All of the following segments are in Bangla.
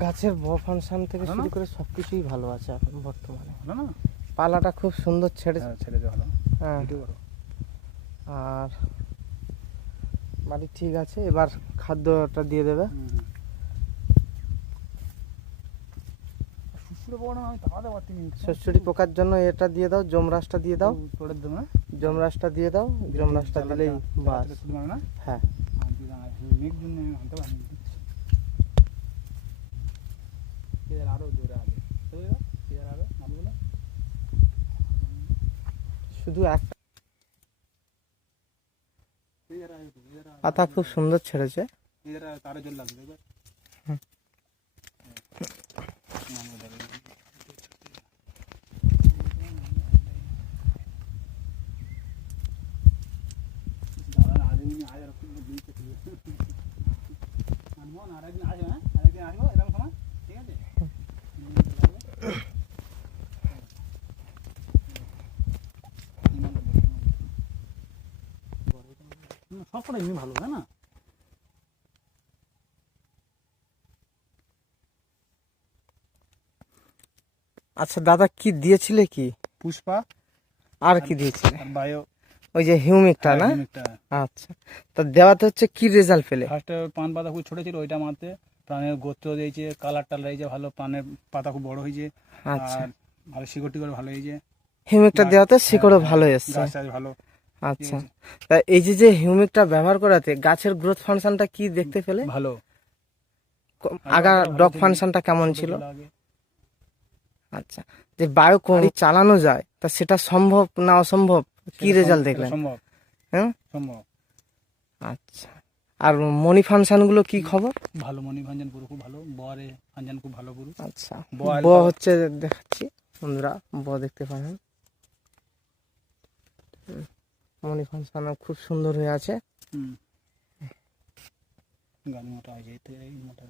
গাছের ফাংশন থেকে শুরু করে সবকিছুই ভালো আছে এখন বর্তমানে। পালাটা খুব সুন্দর ছেড়েছে। হ্যাঁ, আর বাড়ি ঠিক আছে। এবার খাদ্যটা দিয়ে দেবে। শ্বশুরি পোকার জন্য এটা দিয়ে দাও, জমরাসটা দিয়ে দাও, জমরাসটা দিয়ে দাও। জমরাসটা দিলেই বাস। হ্যাঁ, শুধু একটা পাতা খুব সুন্দর ছেড়েছে। সবকটা এমনি ভালো, তাই না? আচ্ছা দাদা, কি দিয়েছিলে? কি পুষ্পা আর কি দিয়েছিলে? বায়ো, ওই যে হিউমিকটা না? আচ্ছা, তা দেওয়াতে হচ্ছে কি রেজাল্ট পেলে? ফার্স্টে পান পাতা খুব ছোট ছিল, ওইটা মারতে প্রাণের গোত্র দিয়েছে, কালার টালার হয়েছে ভালো, পানের পাতা খুব বড় হয়েছে। আচ্ছা, আর ভালো শিকড় টিকড় ভালো হয়েছে। হিউমিকটা দেওয়াতে শিকড়ও ভালো এসছে। গাছ ভালো। আচ্ছা, তা এই যে হিউমিকটা ব্যবহার করাতে গাছের গ্রোথ ফাংশনটা কি দেখতে পেলে? ভালো। আগা ডগ ফাংশনটা কেমন ছিল? আচ্ছা, যে বায়ো চালানো যায় তা সেটা সম্ভব না অসম্ভব? কি রেজাল্ট দেখলেন? সম্ভব। হ্যাঁ, সম্ভব। আচ্ছা, আর মনি ফাংশন গুলো কি খবর? ভালো, মনি ফাংশন পুরো খুব ভালো, বরে ফাংশন খুব ভালো পুরো। আচ্ছা, ব হচ্ছে, দেখাচ্ছি বন্ধুরা, ব দেখতে পারেন। মনি ফাংশন খুব সুন্দর হয়ে আছে। গানি মোটা হয়ে যেতে এই মোটা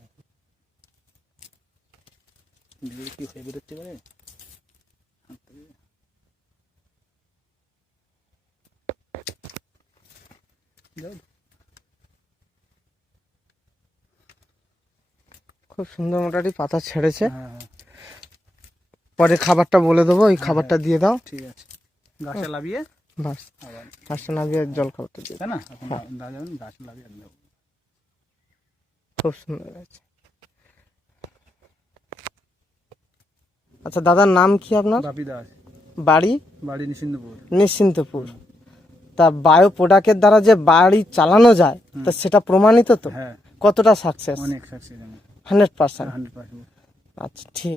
কি হয়ে বেরোচ্ছে পারে। খুব সুন্দর মোটামুটি পাতা ছেড়েছে। পরে খাবারটা বলে দেবো, ওই খাবারটা দিয়ে দাও। ঠিক আছে, গাছটা লাভিয়ে বাস, গাছটা নামিয়ে জল খাবারটা দিয়ে তাই না? এখন যাবেন গাছ লাভিয়ে দেবো। খুব সুন্দর আছে। আচ্ছা দাদার নাম কি আপনার? বাপি দাস। বাড়ি? বাড়ি নিশ্চিন্তপুর। নিশ্চিন্তপুর। তা বায়ো প্রোডাক্টের দ্বারা যে বাড়ি চালানো যায় তা সেটা প্রমাণিত তো? হ্যাঁ। কতটা সাকসেস? অনেক সাকসেস। 100%। 100%। আচ্ছা, ঠিক।